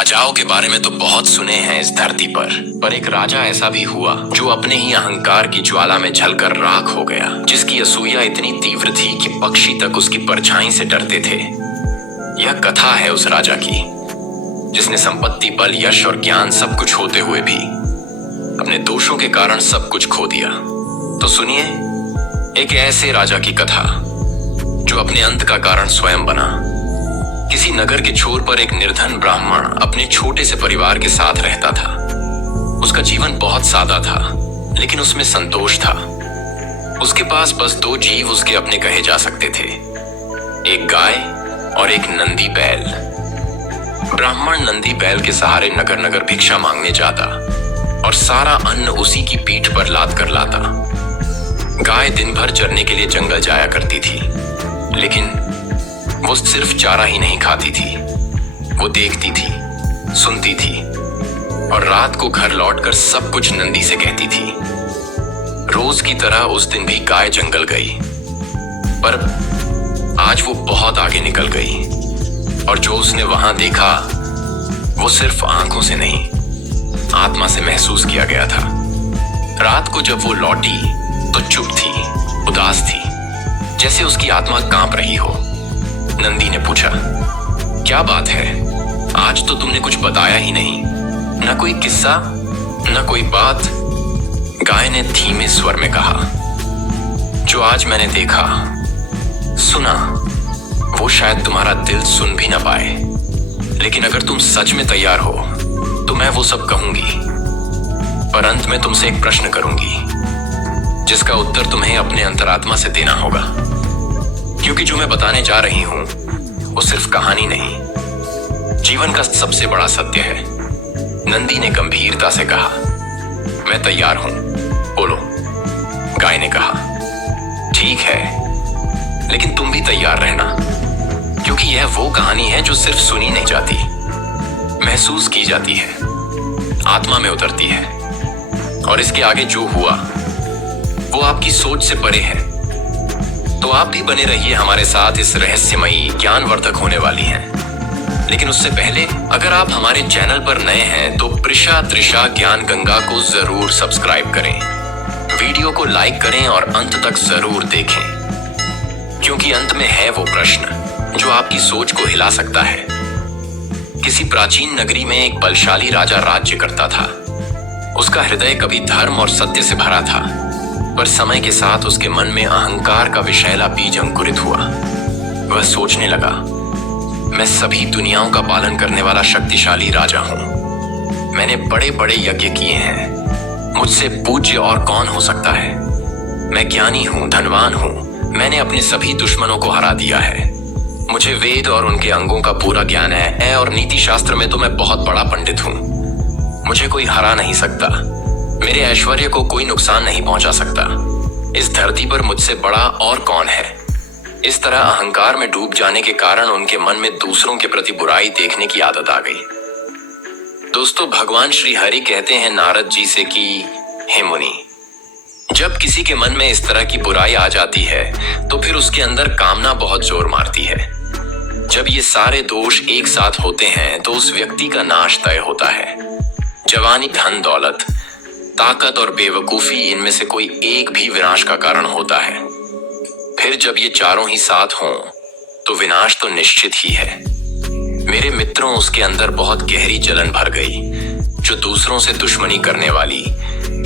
राजाओं के बारे में तो बहुत सुने हैं इस धरती पर एक राजा ऐसा भी हुआ जो अपने ही अहंकार की ज्वाला में जलकर राख हो गया, जिसकी असूया इतनी तीव्र थी कि पक्षी तक उसकी परछाई से डरते थे। यह कथा है उस राजा की जिसने संपत्ति, बल, यश और ज्ञान सब कुछ होते हुए भी अपने दोषों के कारण सब कुछ खो दिया। तो सुनिए एक ऐसे राजा की कथा जो अपने अंत का कारण स्वयं बना। किसी नगर के छोर पर एक निर्धन ब्राह्मण अपने छोटे से परिवार के साथ रहता था। उसका जीवन बहुत सादा था, लेकिन उसमें संतोष था। उसके पास बस दो जीव उसके अपने कहे जा सकते थे, एक गाय और एक नंदी बैल। ब्राह्मण नंदी बैल के सहारे नगर नगर भिक्षा मांगने जाता और सारा अन्न उसी की पीठ पर लाद कर लाता। गाय दिन भर चरने के लिए जंगल जाया करती थी, लेकिन वो सिर्फ चारा ही नहीं खाती थी, वो देखती थी, सुनती थी और रात को घर लौटकर सब कुछ नंदी से कहती थी। रोज की तरह उस दिन भी गाय जंगल गई, पर आज वो बहुत आगे निकल गई और जो उसने वहां देखा वो सिर्फ आंखों से नहीं, आत्मा से महसूस किया गया था। रात को जब वो लौटी तो चुप थी, उदास थी, जैसे उसकी आत्मा कांप रही हो। नंदी ने पूछा, क्या बात है? आज तो तुमने कुछ बताया ही नहीं, न कोई किस्सा, न कोई बात। गाय ने धीमे स्वर में कहा, जो आज मैंने देखा, सुना, वो शायद तुम्हारा दिल सुन भी ना पाए, लेकिन अगर तुम सच में तैयार हो तो मैं वो सब कहूंगी। पर अंत में तुमसे एक प्रश्न करूंगी जिसका उत्तर तुम्हें अपने अंतरात्मा से देना होगा, क्योंकि जो मैं बताने जा रही हूं वो सिर्फ कहानी नहीं, जीवन का सबसे बड़ा सत्य है। नंदी ने गंभीरता से कहा, मैं तैयार हूं, बोलो। गाय ने कहा, ठीक है, लेकिन तुम भी तैयार रहना, क्योंकि यह वो कहानी है जो सिर्फ सुनी नहीं जाती, महसूस की जाती है, आत्मा में उतरती है। और इसके आगे जो हुआ वो आपकी सोच से परे है। तो आप भी बने रहिए हमारे साथ इस रहस्यमयी, ज्ञानवर्धक होने वाली हैं। लेकिन उससे पहले अगर आप हमारे चैनल पर नए हैं तो प्रिशा त्रिशा ज्ञान गंगा को जरूर सब्सक्राइब करें, वीडियो को लाइक करें और अंत तक जरूर देखें, क्योंकि अंत में है वो प्रश्न जो आपकी सोच को हिला सकता है। किसी प्राचीन नगरी में एक बलशाली राजा राज्य करता था। उसका हृदय कभी धर्म और सत्य से भरा था, पर समय के साथ उसके मन में अहंकार का विषैला बीज अंकुरित हुआ। वह सोचने लगा, मैं सभी दुनियाओं का पालन करने वाला शक्तिशाली राजा हूं। मैंने बड़े बड़े यज्ञ किए हैं, मुझसे पूज्य और कौन हो सकता है। मैं ज्ञानी हूं, धनवान हूं, मैंने अपने सभी दुश्मनों को हरा दिया है। मुझे वेद और उनके अंगों का पूरा ज्ञान है और नीति शास्त्र में तो मैं बहुत बड़ा पंडित हूं। मुझे कोई हरा नहीं सकता, मेरे ऐश्वर्य को कोई नुकसान नहीं पहुंचा सकता। इस धरती पर मुझसे बड़ा और कौन है। इस तरह अहंकार में डूब जाने के कारण उनके मन में दूसरों के प्रति बुराई देखने की आदत आ गई। दोस्तों, भगवान श्री हरि कहते हैं नारद जी से कि हे मुनि, जब किसी के मन में इस तरह की बुराई आ जाती है तो फिर उसके अंदर कामना बहुत जोर मारती है। जब ये सारे दोष एक साथ होते हैं तो उस व्यक्ति का नाश तय होता है। जवानी, धन दौलत, ताकत और बेवकूफी, इनमें से कोई एक भी विनाश का कारण होता है। फिर जब ये चारों ही साथ हों तो विनाश तो निश्चित ही है। मेरे मित्रों, उसके अंदर बहुत गहरी जलन भर गई जो दूसरों से दुश्मनी करने वाली,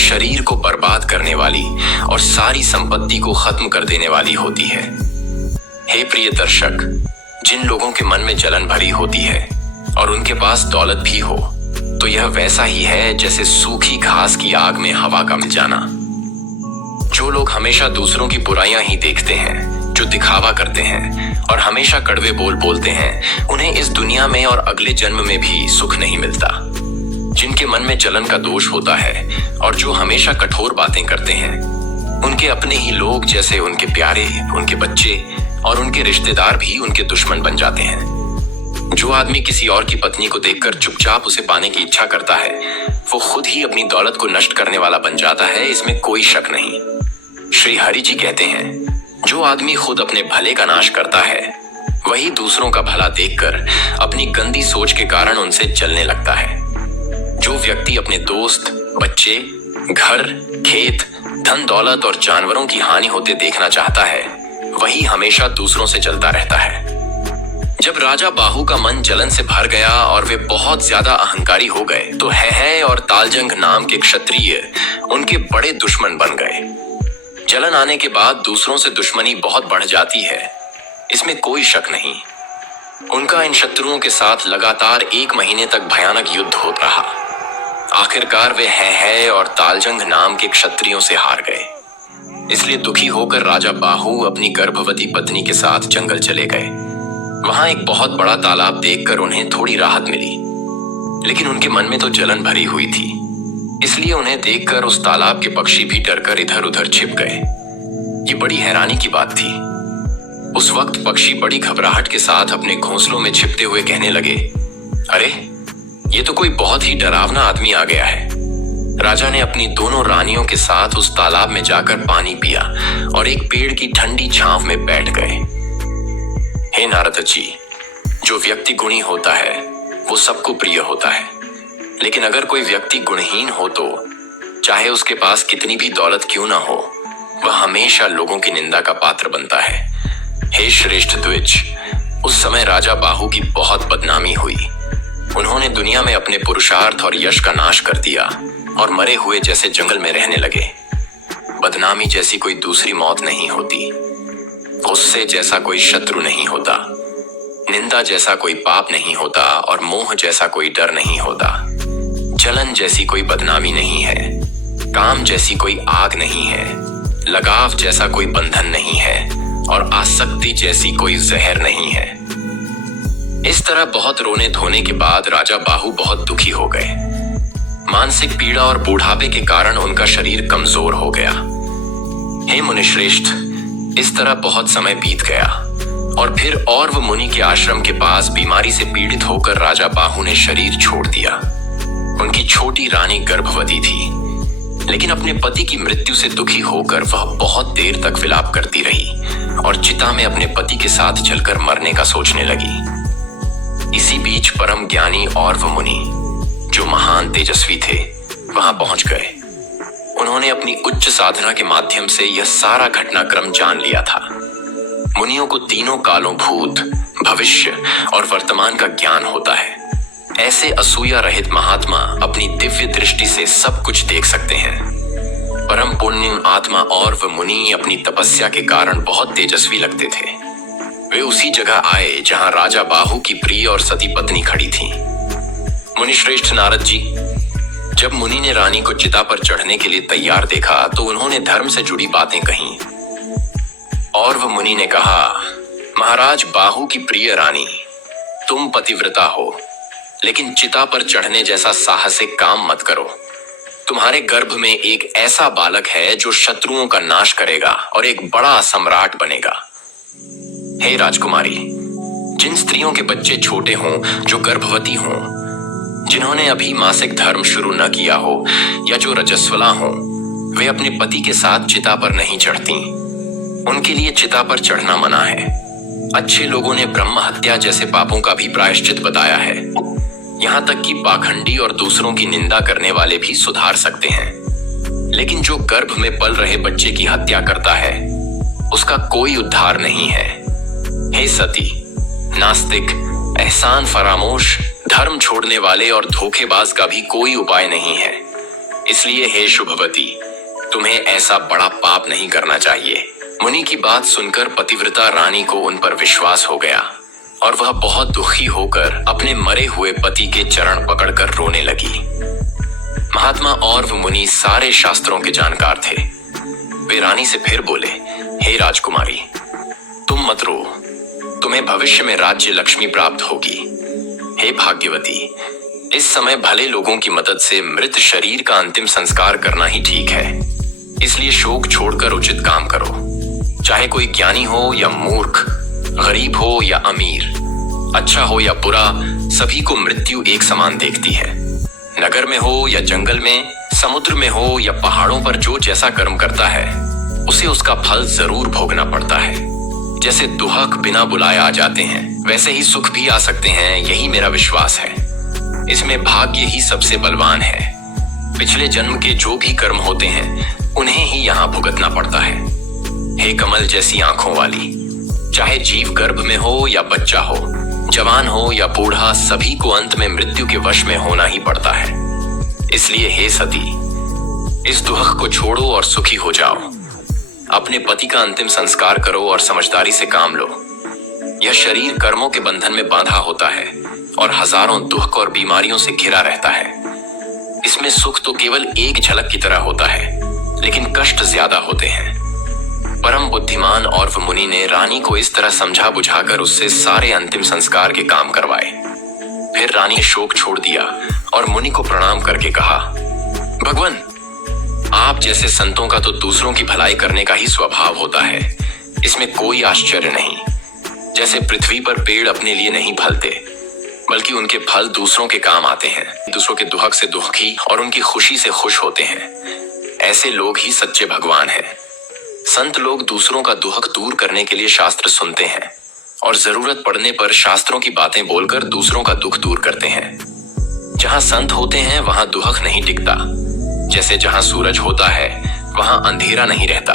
शरीर को बर्बाद करने वाली और सारी संपत्ति को खत्म कर देने वाली होती है। हे प्रिय दर्शक, जिन लोगों के मन में जलन भरी होती है और उनके पास दौलत भी हो तो यह वैसा ही है जैसे सूखी घास की आग में हवा का मिल जाना। जो लोग हमेशा दूसरों की बुराइयां ही देखते हैं, जो दिखावा करते हैं और हमेशा कड़वे बोल बोलते हैं, उन्हें इस दुनिया में और अगले जन्म में भी सुख नहीं मिलता। जिनके मन में जलन का दोष होता है और जो हमेशा कठोर बातें करते हैं, उनके अपने ही लोग, जैसे उनके प्यारे, उनके बच्चे और उनके रिश्तेदार भी उनके दुश्मन बन जाते हैं। जो आदमी किसी और की पत्नी को देखकर चुपचाप उसे पाने की इच्छा करता है, वो खुद ही अपनी दौलत को नष्ट करने वाला बन जाता है, इसमें कोई शक नहीं। श्री हरि जी कहते हैं, जो आदमी खुद अपने भले का नाश करता है वही दूसरों का भला देखकर अपनी गंदी सोच के कारण उनसे जलने लगता है। जो व्यक्ति अपने दोस्त, बच्चे, घर, खेत, धन दौलत और जानवरों की हानि होते देखना चाहता है, वही हमेशा दूसरों से जलता रहता है। जब राजा बाहु का मन जलन से भर गया और वे बहुत ज्यादा अहंकारी हो गए, तो है और तालजंग नाम के क्षत्रिय उनके बड़े दुश्मन बन गए। जलन आने के बाद दूसरों से दुश्मनी बहुत बढ़ जाती है, इसमें कोई शक नहीं। उनका इन शत्रुओं के साथ लगातार 1 महीने तक भयानक युद्ध होता रहा। आखिरकार वे है और तालजंग नाम के क्षत्रियों से हार गए। इसलिए दुखी होकर राजा बाहु अपनी गर्भवती पत्नी के साथ जंगल चले गए। वहां एक बहुत बड़ा तालाब देखकर उन्हें थोड़ी राहत मिली, लेकिन उनके मन में तो जलन भरी हुई थी। इसलिए उन्हें देखकर उस तालाब के पक्षी भी डरकर इधर उधर छिप गए। ये बड़ी हैरानी की बात थी। उस वक्त पक्षी बड़ी घबराहट के साथ अपने घोंसलों में छिपते हुए कहने लगे, अरे ये तो कोई बहुत ही डरावना आदमी आ गया है। राजा ने अपनी दोनों रानियों के साथ उस तालाब में जाकर पानी पिया और एक पेड़ की ठंडी छांव में बैठ गए। हे नारद जी, जो व्यक्ति गुणी होता है वो सबको प्रिय होता है, लेकिन अगर कोई व्यक्ति गुणहीन हो तो चाहे उसके पास कितनी भी दौलत क्यों ना हो, वह हमेशा लोगों की निंदा का पात्र बनता है। हे श्रेष्ठ द्विज, उस समय राजा बाहु की बहुत बदनामी हुई। उन्होंने दुनिया में अपने पुरुषार्थ और यश का नाश कर दिया और मरे हुए जैसे जंगल में रहने लगे। बदनामी जैसी कोई दूसरी मौत नहीं होती, गुस्से जैसा कोई शत्रु नहीं होता, निंदा जैसा कोई पाप नहीं होता और मोह जैसा कोई डर नहीं होता। जलन जैसी कोई बदनामी नहीं है, काम जैसी कोई आग नहीं है, लगाव जैसा कोई बंधन नहीं है और आसक्ति जैसी कोई जहर नहीं है। इस तरह बहुत रोने धोने के बाद राजा बाहु बहुत दुखी हो गए। मानसिक पीड़ा और बुढ़ापे के कारण उनका शरीर कमजोर हो गया। हे मुनिश्रेष्ठ, इस तरह बहुत समय बीत गया और फिर औरव मुनि के आश्रम के पास बीमारी से पीड़ित होकर राजा बाहु ने शरीर छोड़ दिया। उनकी छोटी रानी गर्भवती थी, लेकिन अपने पति की मृत्यु से दुखी होकर वह बहुत देर तक विलाप करती रही और चिता में अपने पति के साथ जलकर मरने का सोचने लगी। इसी बीच परम ज्ञानी औरव मुनि, जो महान तेजस्वी थे, वहां पहुंच गए। उन्होंने अपनी उच्च साधना के माध्यम से यह सारा घटनाक्रम जान लिया था। मुनियों को तीनों कालों, भूत, भविष्य और वर्तमान का ज्ञान होता है। ऐसे असूया रहित महात्मा अपनी दिव्य दृष्टि से सब कुछ देख सकते हैं। परम पुण्य आत्मा औरव मुनि अपनी तपस्या के कारण बहुत तेजस्वी लगते थे। वे उसी जगह आए जहां राजा बाहु की प्रिय और सती पत्नी खड़ी थी। मुनिश्रेष्ठ नारद जी, जब मुनि ने रानी को चिता पर चढ़ने के लिए तैयार देखा तो उन्होंने धर्म से जुड़ी बातें कहीं। औरव मुनि ने कहा, महाराज बाहु की प्रिय रानी, तुम पतिव्रता हो, लेकिन चिता पर चढ़ने जैसा साहसिक काम मत करो। तुम्हारे गर्भ में एक ऐसा बालक है जो शत्रुओं का नाश करेगा और एक बड़ा सम्राट बनेगा। हे राजकुमारी, जिन स्त्रियों के बच्चे छोटे हों, जो गर्भवती हों, जिन्होंने अभी मासिक धर्म शुरू न किया हो या जो रजस्वला हों, वे अपने पति के साथ चिता पर नहीं चढ़ती। उनके लिए चिता पर चढ़ना मना है। अच्छे लोगों ने ब्रह्म हत्या जैसे पापों का भी प्रायश्चित बताया है। यहाँ तक कि पाखंडी और दूसरों की निंदा करने वाले भी सुधार सकते हैं, लेकिन जो गर्भ में पल रहे बच्चे की हत्या करता है, उसका कोई उद्धार नहीं है। हे सती, नास्तिक, एहसान फरामोश, धर्म छोड़ने वाले और धोखेबाज का भी कोई उपाय नहीं है। इसलिए हे शुभवती, तुम्हें ऐसा बड़ा पाप नहीं करना चाहिए। मुनि की बात सुनकर पतिव्रता रानी को उन पर विश्वास हो गया और वह बहुत दुखी होकर अपने मरे हुए पति के चरण पकड़कर रोने लगी। महात्मा और मुनि सारे शास्त्रों के जानकार थे। वे रानी से फिर बोले, हे राजकुमारी, तुम मत रो, तुम्हें भविष्य में राज्य लक्ष्मी प्राप्त होगी। हे भाग्यवती, इस समय भले लोगों की मदद से मृत शरीर का अंतिम संस्कार करना ही ठीक है। इसलिए शोक छोड़कर उचित काम करो। चाहे कोई ज्ञानी हो या मूर्ख, गरीब हो या अमीर, अच्छा हो या बुरा, सभी को मृत्यु एक समान देखती है। नगर में हो या जंगल में, समुद्र में हो या पहाड़ों पर, जो जैसा कर्म करता है उसे उसका फल जरूर भोगना पड़ता है। जैसे दुहक बिना बुलाए आ जाते हैं, वैसे ही सुख भी आ सकते हैं, यही मेरा विश्वास है। इसमें भाग्य ही सबसे बलवान है। पिछले जन्म के जो भी कर्म होते हैं उन्हें ही यहाँ भुगतना पड़ता है। हे कमल जैसी आंखों वाली, चाहे जीव गर्भ में हो या बच्चा हो, जवान हो या बूढ़ा, सभी को अंत में मृत्यु के वश में होना ही पड़ता है। इसलिए हे सती, इस दुहक को छोड़ो और सुखी हो जाओ। अपने पति का अंतिम संस्कार करो और समझदारी से काम लो। यह शरीर कर्मों के बंधन में बांधा होता है और हजारों दुख और बीमारियों से घिरा रहता है। इसमें सुख तो केवल एक झलक की तरह होता है, लेकिन कष्ट ज्यादा होते हैं। परम बुद्धिमान और्व मुनि ने रानी को इस तरह समझा बुझाकर उससे सारे अंतिम संस्कार के काम करवाए। फिर रानी ने शोक छोड़ दिया और मुनि को प्रणाम करके कहा, भगवान, आप जैसे संतों का तो दूसरों की भलाई करने का ही स्वभाव होता है, इसमें कोई आश्चर्य नहीं। जैसे पृथ्वी पर पेड़ अपने लिए नहीं फलते, बल्कि उनके फल दूसरों के काम आते हैं, दूसरों के दुहक से दुखी और उनकी खुशी से खुश होते हैं, ऐसे लोग ही सच्चे भगवान हैं। संत लोग दूसरों का दुहक दूर करने के लिए शास्त्र सुनते हैं और जरूरत पड़ने पर शास्त्रों की बातें बोलकर दूसरों का दुख दूर करते हैं। जहां संत होते हैं वहां दुहक नहीं टिकता। जैसे जहां सूरज होता है वहां अंधेरा नहीं रहता।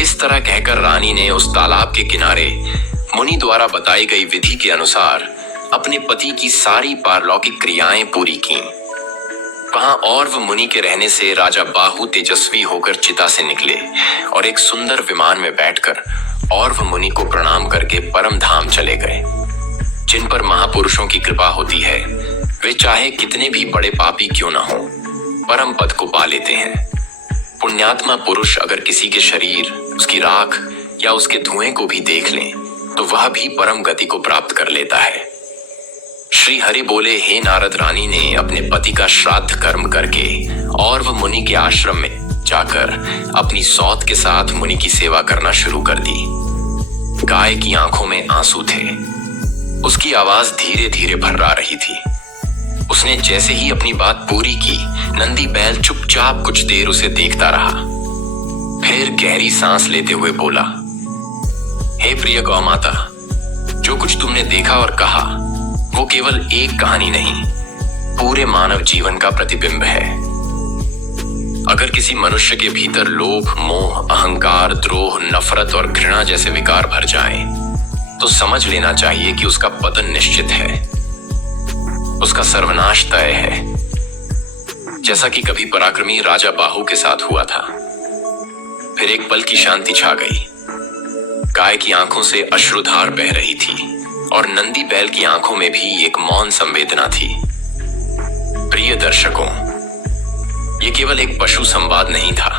इस तरह कहकर रानी ने उस तालाब के किनारे मुनि द्वारा बताई गई विधि के अनुसार अपने पति की सारी पारलौकिक क्रियाएं पूरी की। वहां और्व मुनि के रहने से राजा बाहु तेजस्वी होकर चिता से निकले और एक सुंदर विमान में बैठकर और्व मुनि को प्रणाम करके परम धाम चले गए। जिन पर महापुरुषों की कृपा होती है वे चाहे कितने भी बड़े पापी क्यों न हो, परम पद को पा लेते हैं। पुण्यात्मा पुरुष अगर किसी के शरीर, उसकी राख या उसके धुएं को भी देख लें तो वह भी परम गति को प्राप्त कर लेता है। श्री हरि बोले, हे नारद, रानी ने अपने पति का श्राद्ध कर्म करके और्व मुनि के आश्रम में जाकर अपनी सौत के साथ मुनि की सेवा करना शुरू कर दी। गाय की आंखों में आंसू थे, उसकी आवाज धीरे धीरे भर्रा रही थी। उसने जैसे ही अपनी बात पूरी की, नंदी बैल चुपचाप कुछ देर उसे देखता रहा। फिर गहरी सांस लेते हुए बोला, हे प्रिय गौ माता, जो कुछ तुमने देखा और कहा वो केवल एक कहानी नहीं, पूरे मानव जीवन का प्रतिबिंब है। अगर किसी मनुष्य के भीतर लोभ, मोह, अहंकार, द्रोह, नफरत और घृणा जैसे विकार भर जाएं, तो समझ लेना चाहिए कि उसका पतन निश्चित है, उसका सर्वनाश तय है। जैसा कि कभी पराक्रमी राजा बाहु के साथ हुआ था। फिर एक पल की शांति छा गई। गाय की आंखों से अश्रुधार बह रही थी और नंदी बैल की आंखों में भी एक मौन संवेदना थी। प्रिय दर्शकों, ये केवल एक पशु संवाद नहीं था,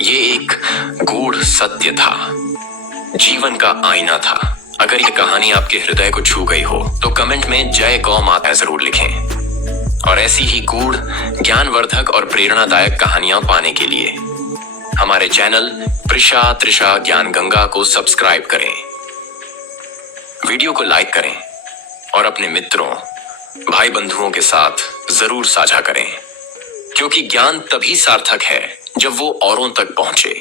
ये एक गूढ़ सत्य था, जीवन का आईना था। अगर ये कहानी आपके हृदय को छू गई हो तो कमेंट में जय गौ माता जरूर लिखें। और ऐसी ही गूढ़, ज्ञानवर्धक और प्रेरणादायक कहानियां पाने के लिए हमारे चैनल प्रिशा त्रिशा ज्ञान गंगा को सब्सक्राइब करें, वीडियो को लाइक करें और अपने मित्रों, भाई बंधुओं के साथ जरूर साझा करें, क्योंकि ज्ञान तभी सार्थक है जब वो औरों तक पहुंचे।